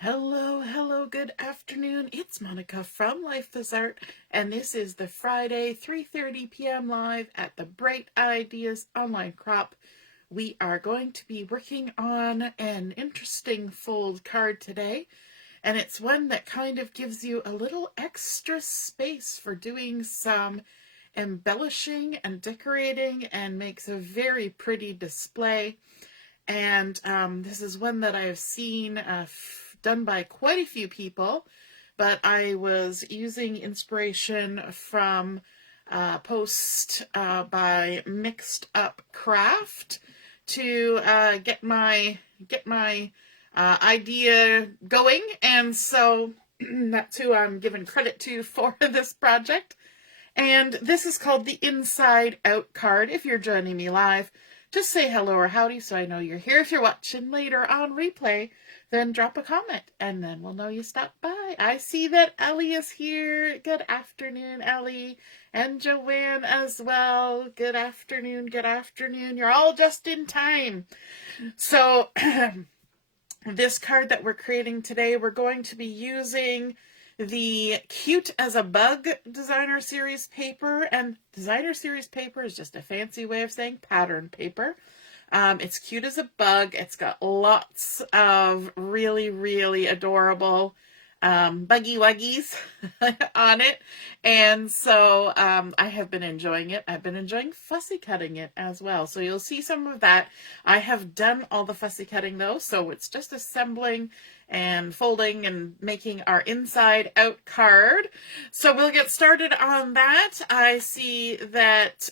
Hello, hello, good afternoon. It's Monica from Life is Art, and this is the Friday 3:30 p.m. live at the Bright Ideas Online Crop. We are going to be working on an interesting fold card today, and it's one that kind of gives you a little extra space for doing some embellishing and decorating and makes a very pretty display. And this is one that I've seen done by quite a few people, but I was using inspiration from a post by Mixed Up Craft to get my idea going, and so that's who I'm giving credit to for this project. And this is called the Inside Out card. If you're joining me live, just say hello or howdy so I know you're here. If you're watching later on replay, then drop a comment and then we'll know you stopped by. I see that Ellie is here. Good afternoon, Ellie. And Joanne as well. Good afternoon, good afternoon. You're all just in time. So this card that we're creating today, we're going to be using the Cute as a Bug designer series paper, and designer series paper is just a fancy way of saying pattern paper. It's cute as a bug. It's got lots of really, really adorable buggy wuggies on it, and so I have been enjoying it. I've been enjoying fussy cutting it as well, so you'll see some of that. I have done all the fussy cutting though, so it's just assembling and folding and making our inside out card. So we'll get started on that. I see that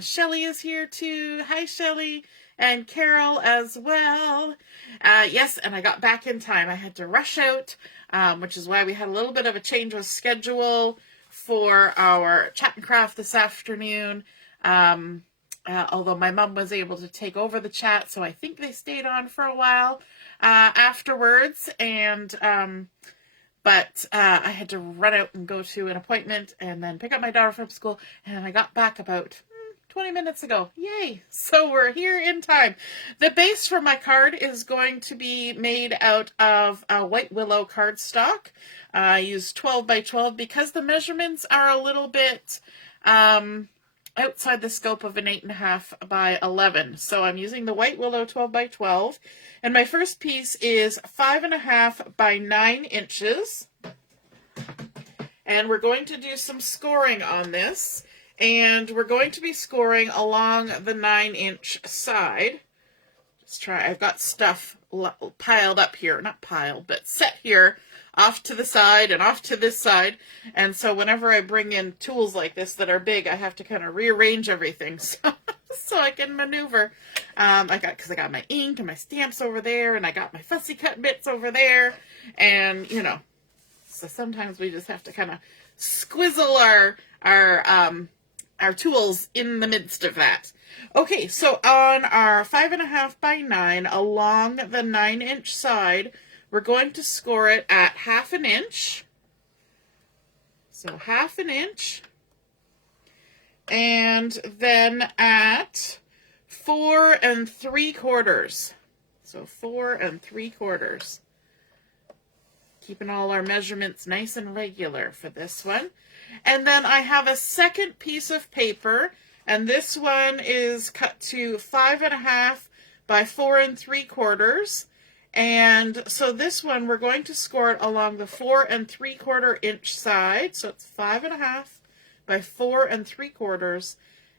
Shelly is here too. Hi Shelly. And Carol as well. Yes, and I got back in time. I had to rush out, which is why we had a little bit of a change of schedule for our chat and craft this afternoon. Although my mom was able to take over the chat, so I think they stayed on for a while afterwards. And but I had to run out and go to an appointment and then pick up my daughter from school, and I got back about 20 minutes ago. Yay! So we're here in time. The base for my card is going to be made out of white Willow cardstock. I use 12 by 12 because the measurements are a little bit outside the scope of an 8.5 by 11. So I'm using the white Willow 12 by 12. And my first piece is 5.5 by 9 inches. And we're going to do some scoring on this. And we're going to be scoring along the 9-inch side. Let's try. I've got stuff piled up here. Not piled, but set here off to the side and off to this side. And so whenever I bring in tools like this that are big, I have to kind of rearrange everything so I can maneuver. Because I got my ink and my stamps over there, and I got my fussy cut bits over there. And, you know, so sometimes we just have to kind of squizzle our tools in the midst of that. Okay, so on our 5.5 by 9, along the 9-inch side, we're going to score it at 1/2 inch. So 1/2 inch. And then at 4 3/4. So 4 3/4. Keeping all our measurements nice and regular for this one. And then I have a second piece of paper, and this one is cut to 5.5 by 4 3/4. And so this one, we're going to score it along the 4 3/4 inch side. So it's 5.5 by 4 3/4.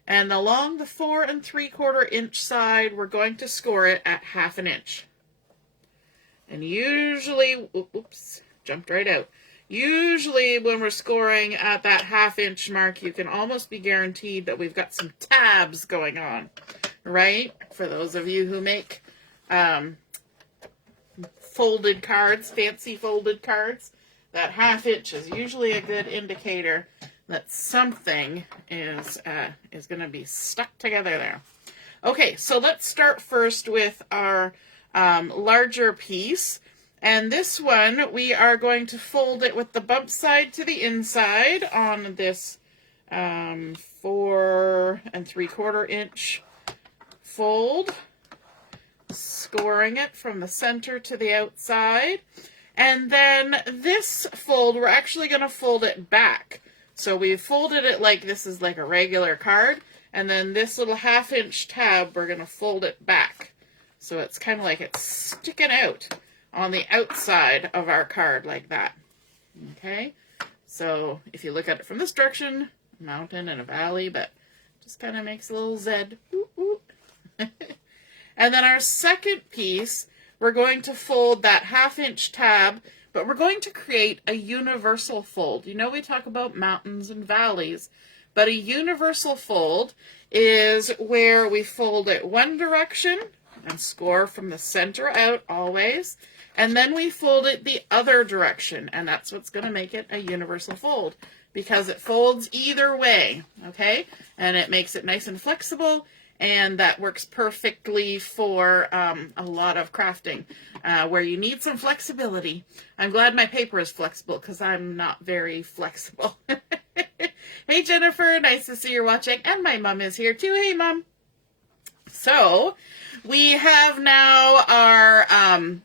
And along the 4 3/4 inch side, we're going to score it at 1/2 inch. And usually, oops, jumped right out. Usually when we're scoring at that 1/2 inch mark, you can almost be guaranteed that we've got some tabs going on, right? For those of you who make folded cards, fancy folded cards, that 1/2 inch is usually a good indicator that something is going to be stuck together there. Okay, so let's start first with our larger piece. And this one, we are going to fold it with the bump side to the inside on this 4 3/4 inch fold, scoring it from the center to the outside. And then this fold, we're actually going to fold it back. So we folded it like this is like a regular card. And then this little 1/2 inch tab, we're going to fold it back. So it's kind of like it's sticking out on the outside of our card like that. Okay. So if you look at it from this direction, a mountain and a valley, but just kind of makes a little Z. Ooh, ooh. And then our second piece, we're going to fold that 1/2 inch tab, but we're going to create a universal fold. You know, we talk about mountains and valleys, but a universal fold is where we fold it one direction and score from the center out always, and then we fold it the other direction, and that's what's going to make it a universal fold, because it folds either way, okay? And it makes it nice and flexible, and that works perfectly for a lot of crafting where you need some flexibility. I'm glad my paper is flexible because I'm not very flexible. Hey, Jennifer, nice to see you're watching. And my mom is here too. Hey, Mom. So we have now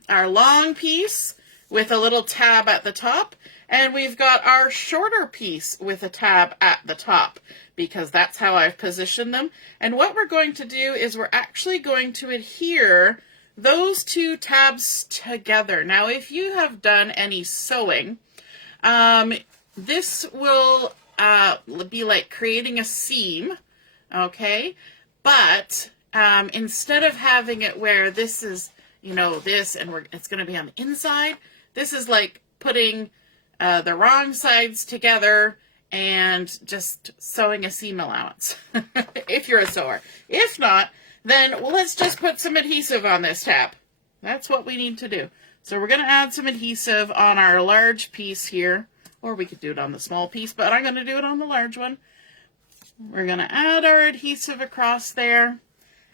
our long piece with a little tab at the top, and we've got our shorter piece with a tab at the top, because that's how I've positioned them. And what we're going to do is we're actually going to adhere those two tabs together. Now, if you have done any sewing, this will be like creating a seam, okay? But instead of having it where this is, you know, this, and it's going to be on the inside, this is like putting the wrong sides together and just sewing a seam allowance, if you're a sewer. If not, then let's just put some adhesive on this tab. That's what we need to do. So we're going to add some adhesive on our large piece here, or we could do it on the small piece, but I'm going to do it on the large one. We're going to add our adhesive across there,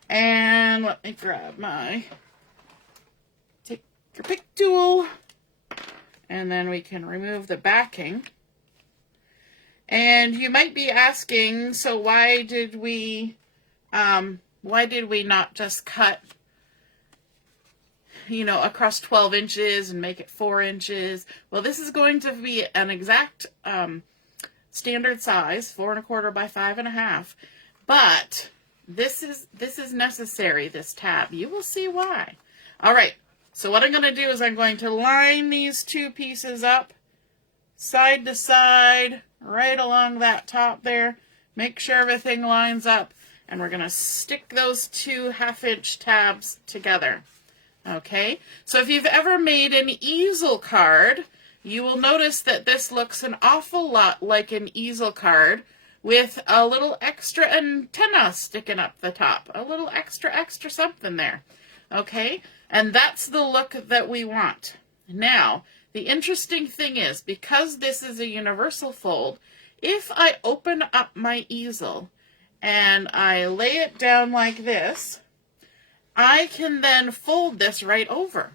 and let me grab my take your pick tool, and then we can remove the backing. And you might be asking, so why did we not just cut, you know, across 12 inches and make it 4 inches? Well, this is going to be an exact standard size, 4 1/4 by 5 1/2. But this is necessary, this tab. You will see why. All right. So what I'm going to do is I'm going to line these two pieces up side to side, right along that top there. Make sure everything lines up, and we're going to stick those two 1/2 inch tabs together. Okay, so if you've ever made an easel card, you will notice that this looks an awful lot like an easel card with a little extra antenna sticking up the top, a little extra something there. Okay, and that's the look that we want. Now, the interesting thing is, because this is a universal fold, if I open up my easel and I lay it down like this, I can then fold this right over.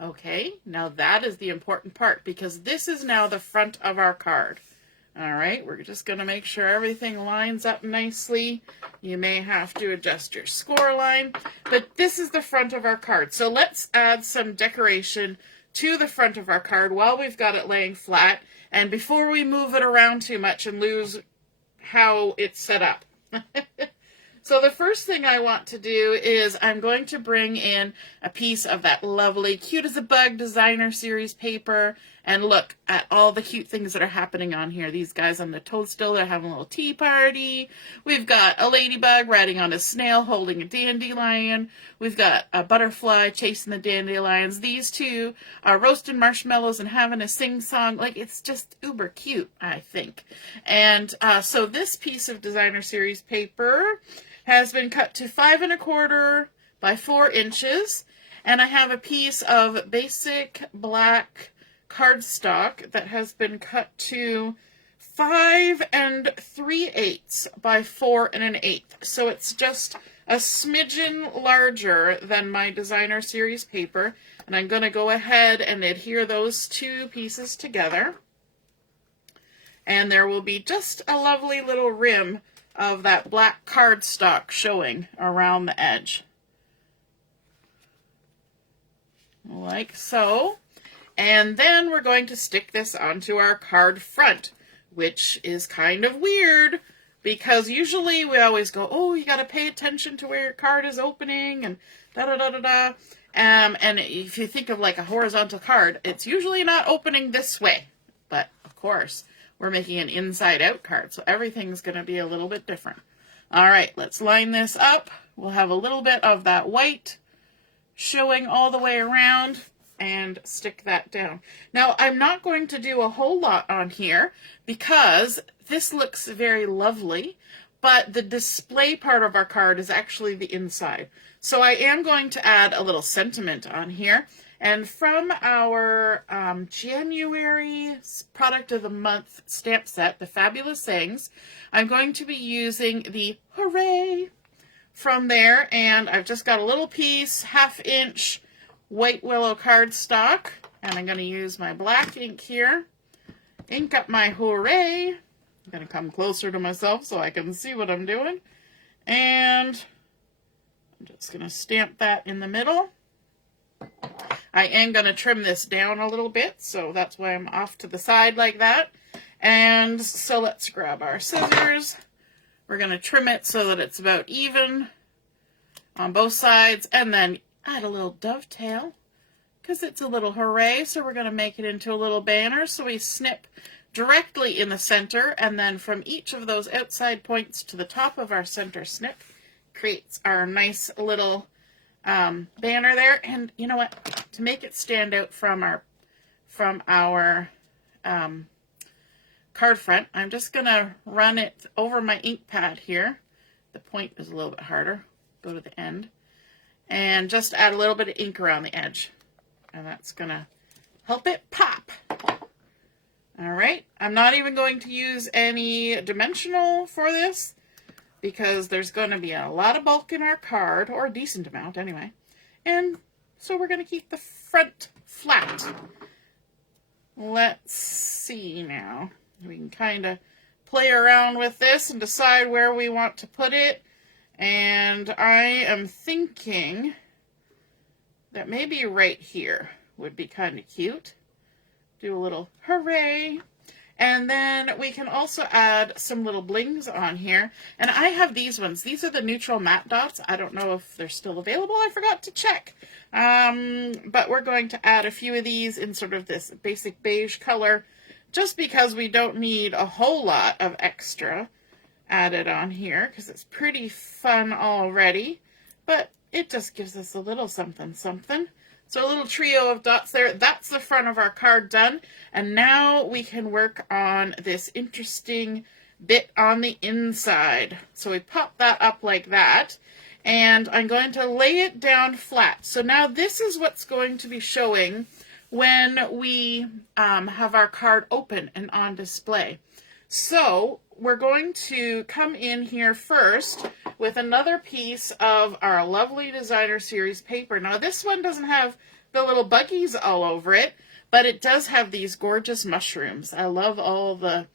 Okay, now that is the important part, because this is now the front of our card. All right, we're just going to make sure everything lines up nicely. You may have to adjust your score line, but this is the front of our card. So let's add some decoration to the front of our card while we've got it laying flat, and before we move it around too much and lose how it's set up. So the first thing I want to do is I'm going to bring in a piece of that lovely Cute as a Bug designer series paper, and look at all the cute things that are happening on here. These guys on the toadstool are having a little tea party. We've got a ladybug riding on a snail holding a dandelion. We've got a butterfly chasing the dandelions. These two are roasting marshmallows and having a sing-song. Like, it's just uber cute, I think. And so this piece of designer series paper has been cut to 5 1/4 by 4 inches, and I have a piece of basic black cardstock that has been cut to 5 3/8 by 4 1/8. So it's just a smidgen larger than my designer series paper, and I'm going to go ahead and adhere those two pieces together, and there will be just a lovely little rim of that black cardstock showing around the edge. Like so. And then we're going to stick this onto our card front, which is kind of weird because usually we always go, oh, you got to pay attention to where your card is opening and da-da-da-da-da. And if you think of like a horizontal card, it's usually not opening this way. But of course, we're making an inside-out card, so everything's going to be a little bit different. All right, let's line this up. We'll have a little bit of that white showing all the way around and stick that down. Now, I'm not going to do a whole lot on here because this looks very lovely, but the display part of our card is actually the inside. So I am going to add a little sentiment on here. And from our January product of the month stamp set, the Fabulous Sayings, I'm going to be using the Hooray from there. And I've just got a little piece, 1/2 inch white Willow cardstock. And I'm going to use my black ink here. Ink up my Hooray. I'm going to come closer to myself so I can see what I'm doing. And I'm just going to stamp that in the middle. I am going to trim this down a little bit, so that's why I'm off to the side like that. And so let's grab our scissors. We're going to trim it so that it's about even on both sides, and then add a little dovetail because it's a little hooray. So we're going to make it into a little banner. So we snip directly in the center, and then from each of those outside points to the top of our center snip creates our nice little banner there. And you know what, to make it stand out from our card front, I'm just gonna run it over my ink pad here. The point is a little bit harder. Go to the end and just add a little bit of ink around the edge, and that's gonna help it pop. All right, I'm not even going to use any dimensional for this because there's going to be a lot of bulk in our card, or a decent amount anyway. And so we're going to keep the front flat. Let's see now. We can kind of play around with this and decide where we want to put it. And I am thinking that maybe right here would be kind of cute. Do a little hooray. And then we can also add some little blings on here. And I have these ones. These are the neutral matte dots. I don't know if they're still available. I forgot to check. But we're going to add a few of these in sort of this basic beige color, just because we don't need a whole lot of extra added on here, because it's pretty fun already. But it just gives us a little something something. So a little trio of dots there. That's the front of our card done. And now we can work on this interesting bit on the inside. So we pop that up like that. And I'm going to lay it down flat. So now this is what's going to be showing when we have our card open and on display. So we're going to come in here first with another piece of our lovely Designer Series paper. Now this one doesn't have the little buggies all over it, but it does have these gorgeous mushrooms. I love all the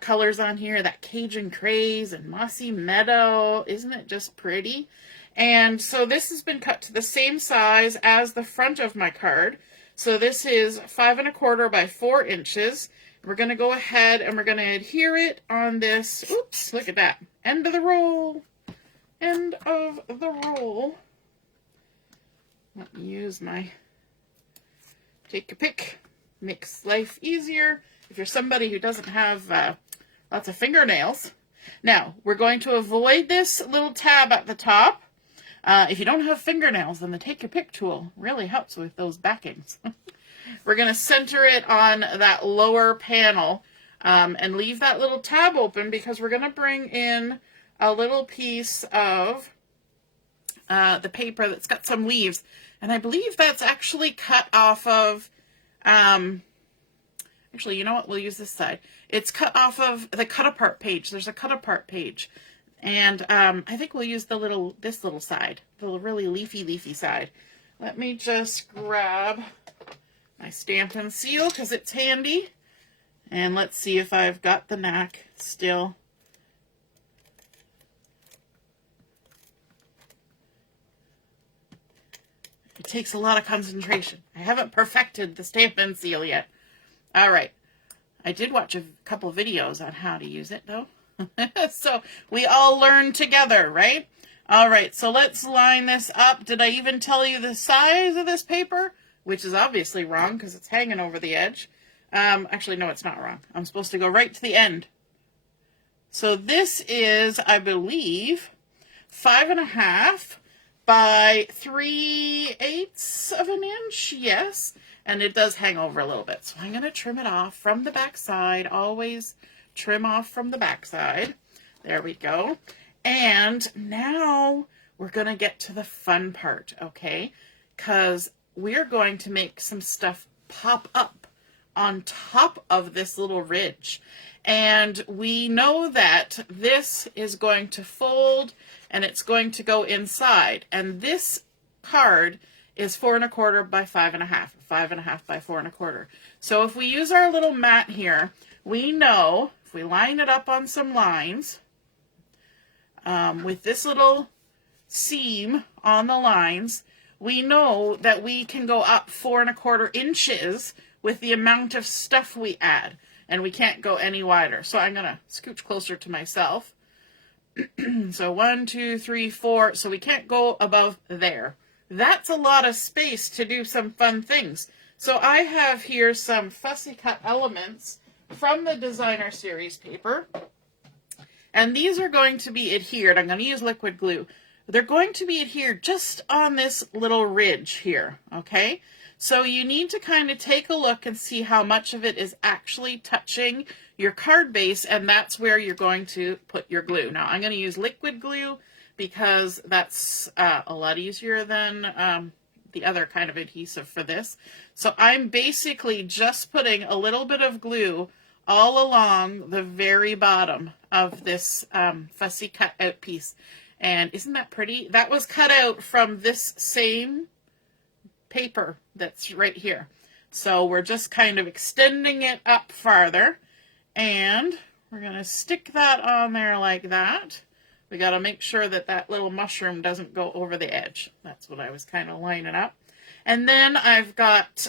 colors on here, that Cajun Craze and Mossy Meadow. Isn't it just pretty? And so this has been cut to the same size as the front of my card. So this is 5 1/4 by 4 inches. We're going to go ahead and we're going to adhere it on this. Oops, look at that. End of the roll. End of the roll. Let me use my take a pick. Makes life easier if you're somebody who doesn't have lots of fingernails. Now, we're going to avoid this little tab at the top. If you don't have fingernails, then the take a pick tool really helps with those backings. We're going to center it on that lower panel and leave that little tab open because we're going to bring in a little piece of the paper that's got some leaves. And I believe that's actually cut off of, actually, you know what? We'll use this side. It's cut off of the cut apart page. There's a cut apart page. And I think we'll use this little side, the really leafy side. Let me just grab my stamp and seal because it's handy. And let's see if I've got the knack still. It takes a lot of concentration. I haven't perfected the stamp and seal yet. All right. I did watch a couple videos on how to use it, though. So we all learn together, right? All right, so let's line this up. Did I even tell you the size of this paper? Which is obviously wrong because it's hanging over the edge. Actually, no, it's not wrong. I'm supposed to go right to the end. So this is, I believe, 5.5 by 3/8 of an inch. Yes. And it does hang over a little bit. So I'm going to trim it off from the back side. Always trim off from the back side. There we go. And now we're going to get to the fun part, okay? Because we're going to make some stuff pop up on top of this little ridge. And we know that this is going to fold and it's going to go inside. And this card is 4.25 by 5.5, 5.5 by 4.25. So if we use our little mat here, we know if we line it up on some lines with this little seam on the lines, we know that we can go up 4.25 inches with the amount of stuff we add, and we can't go any wider. So I'm going to scooch closer to myself. So 1, 2, 3, 4. So we can't go above there. That's a lot of space to do some fun things. So I have here some fussy cut elements from the designer series paper. And these are going to be adhered. I'm going to use liquid glue. They're going to be adhered just on this little ridge here, okay? So you need to kind of take a look and see how much of it is actually touching your card base, and that's where you're going to put your glue. Now I'm going to use liquid glue because that's a lot easier than the other kind of adhesive for this. So I'm basically just putting a little bit of glue all along the very bottom of this fussy cut out piece. And isn't that pretty? That was cut out from this same paper that's right here. So we're just kind of extending it up farther, and we're going to stick that on there like that. We got to make sure that that little mushroom doesn't go over the edge. That's what I was kind of lining up. And then I've got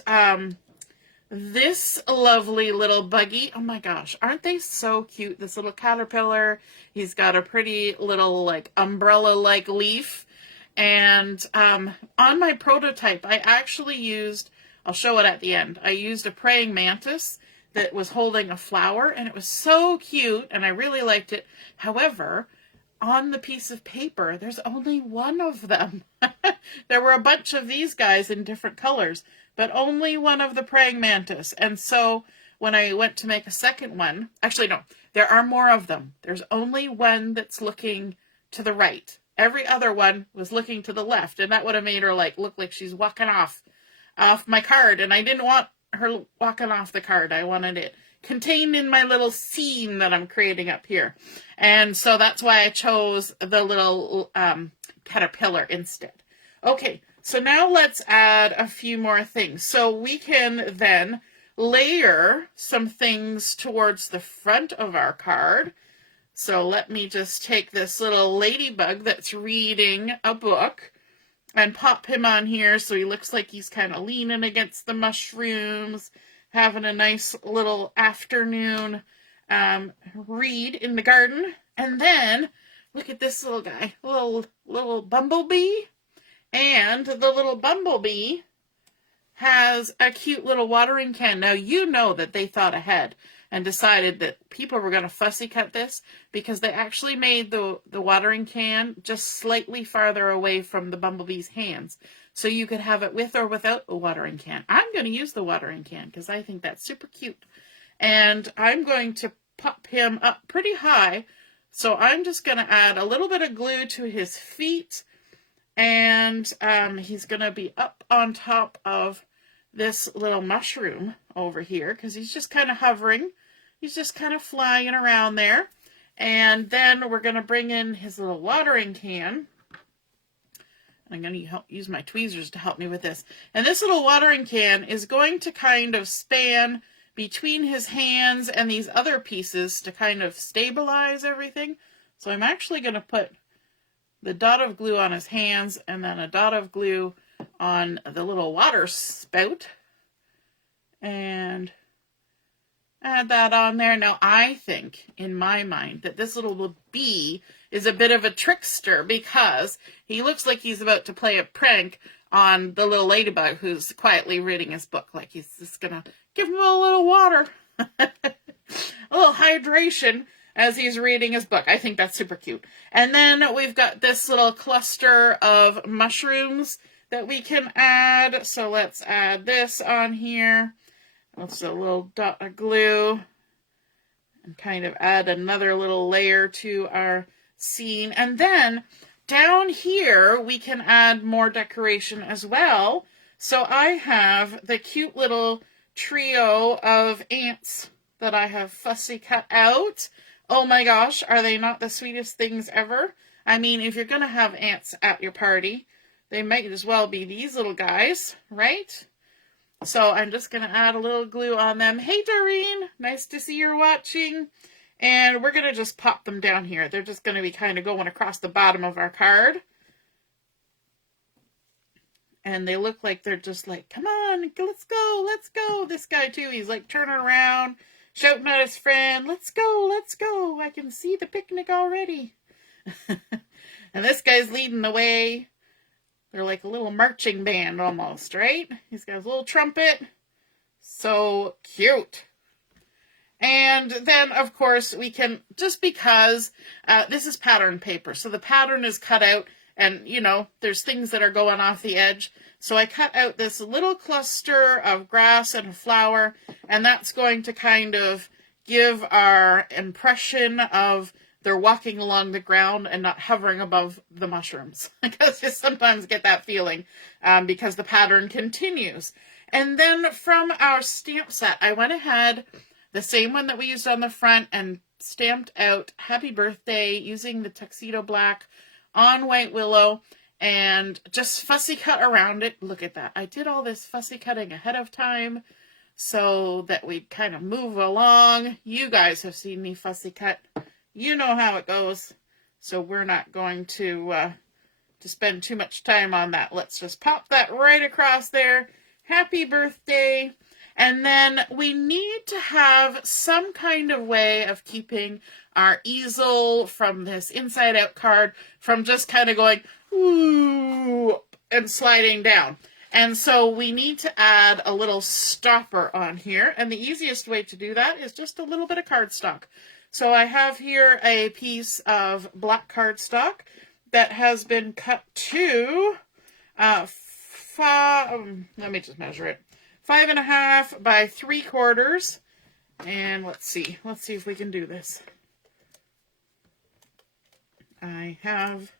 this lovely little buggy. Oh my gosh, aren't they so cute? This little caterpillar. He's got a pretty little like umbrella-like leaf. And on my prototype, I actually used, I'll show it at the end, I used a praying mantis that was holding a flower, and it was so cute, and I really liked it. However, on the piece of paper, there's only one of them. There were a bunch of these guys in different colors, but only one of the praying mantis. And so when I went to make a second one, actually no, there are more of them. There's only one that's looking to the right. Every other one was looking to the left, and that would have made her like look like she's walking off my card, and I didn't want her walking off the card. I wanted it contained in my little scene that I'm creating up here. And so that's why I chose the little caterpillar instead. Okay, so now let's add a few more things. So we can then layer some things towards the front of our card. So let me just take this little ladybug that's reading a book and pop him on here so he looks like he's kind of leaning against the mushrooms, having a nice little afternoon read in the garden. And then look at this little guy, little bumblebee. And the little bumblebee has a cute little watering can. Now you know that they thought ahead and decided that people were going to fussy cut this because they actually made the watering can just slightly farther away from the bumblebee's hands. So you could have it with or without a watering can. I'm going to use the watering can because I think that's super cute. And I'm going to pop him up pretty high. So I'm just going to add a little bit of glue to his feet. And he's going to be up on top of this little mushroom over here because he's just kind of hovering. He's just kind of flying around there. And then we're going to bring in his little watering can. I'm going to use my tweezers to help me with this. And this little watering can is going to kind of span between his hands and these other pieces to kind of stabilize everything. So I'm actually going to put the dot of glue on his hands and then a dot of glue on the little water spout. And add that on there. Now, I think, in my mind, that this little bee is a bit of a trickster because he looks like he's about to play a prank on the little ladybug who's quietly reading his book. Like he's just going to give him a little water, a little hydration as he's reading his book. I think that's super cute. And then we've got this little cluster of mushrooms that we can add. So let's add this on here. Let's a little dot of glue and kind of add another little layer to our scene. And then down here, we can add more decoration as well. So I have the cute little trio of ants that I have fussy cut out. Oh my gosh, are they not the sweetest things ever? I mean, if you're going to have ants at your party, they might as well be these little guys, right? So I'm just going to add a little glue on them. Hey, Doreen, nice to see you're watching. And we're going to just pop them down here. They're just going to be kind of going across the bottom of our card. And they look like they're just like, come on, let's go, let's go. This guy too, he's like turning around, shouting at his friend, let's go, let's go. I can see the picnic already. And this guy's leading the way. They're like a little marching band almost, right? He's got his little trumpet. So cute. And then, of course, we can, just because this is pattern paper, so the pattern is cut out and, you know, there's things that are going off the edge. So I cut out this little cluster of grass and a flower, and that's going to kind of give our impression of they're walking along the ground and not hovering above the mushrooms. Because you sometimes get that feeling because the pattern continues. And then from our stamp set, I went ahead, the same one that we used on the front, and stamped out Happy Birthday using the Tuxedo Black on White Willow and just fussy cut around it. Look at that. I did all this fussy cutting ahead of time so that we kind of move along. You guys have seen me fussy cut. You know how it goes, so we're not going to spend too much time on that. Let's just pop that right across there. Happy birthday. And then we need to have some kind of way of keeping our easel from this inside out card from just kind of going, ooh, and sliding down. And so we need to add a little stopper on here. And the easiest way to do that is just a little bit of cardstock. So I have here a piece of black cardstock that has been cut to, let me just measure it, 5.5 by 3/4. And let's see if we can do this. I have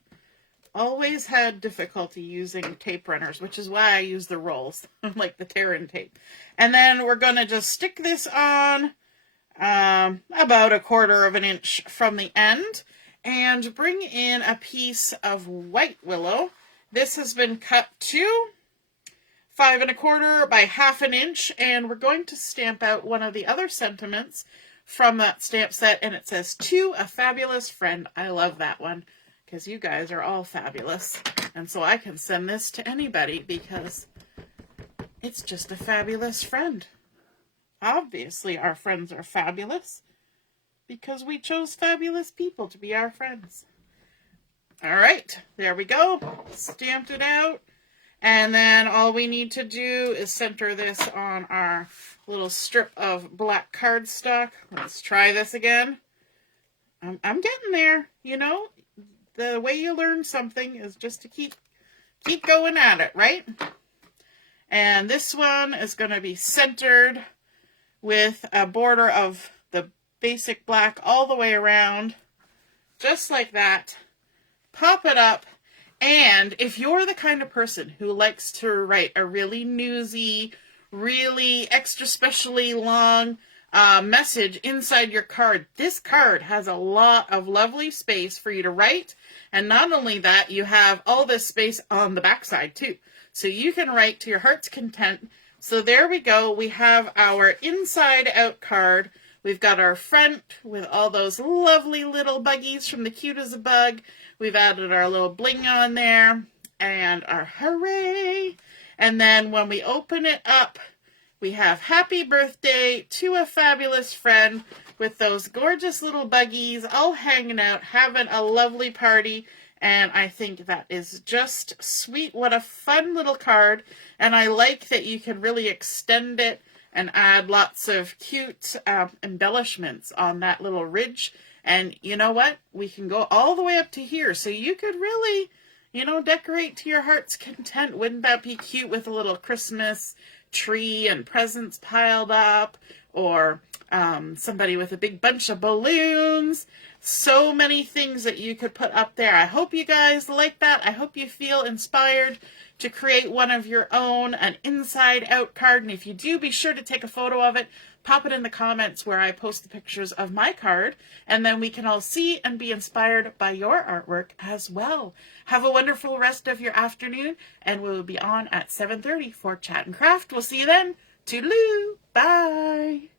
always had difficulty using tape runners, which is why I use the rolls, like the tear-in tape. And then we're going to just stick this on about 1/4 inch from the end and bring in a piece of White Willow. This has been cut to 5.25 by 1/2 inch, and we're going to stamp out one of the other sentiments from that stamp set, and it says, "To a fabulous friend." I love that one because you guys are all fabulous, and so I can send this to anybody because it's just a fabulous friend. Obviously, our friends are fabulous because we chose fabulous people to be our friends. All right, there we go. Stamped it out. And then all we need to do is center this on our little strip of black cardstock. Let's try this again. I'm getting there, you know. The way you learn something is just to keep going at it, right? And this one is going to be centered with a border of the basic black all the way around, just like that. Pop it up, and if you're the kind of person who likes to write a really newsy, really extra specially long message inside your card, this card has a lot of lovely space for you to write, and not only that, you have all this space on the backside too, so you can write to your heart's content. So there we go. We have our inside out card. We've got our front with all those lovely little buggies from the Cute as a Bug. We've added our little bling on there. and our hooray. And then when we open it up, we have happy birthday to a fabulous friend with those gorgeous little buggies all hanging out, having a lovely party. And I think that is just sweet. What a fun little card. And I like that you can really extend it and add lots of cute embellishments on that little ridge. And you know what? We can go all the way up to here. So you could really, you know, decorate to your heart's content. Wouldn't that be cute with a little Christmas tree and presents piled up? Or somebody with a big bunch of balloons. So many things that you could put up there. I hope you guys like that. I hope you feel inspired to create one of your own, an inside out card. And if you do, be sure to take a photo of it. Pop it in the comments where I post the pictures of my card, and then we can all see and be inspired by your artwork as well. Have a wonderful rest of your afternoon, and we'll be on at 7:30 for Chat and Craft. We'll see you then. Toodaloo. Bye.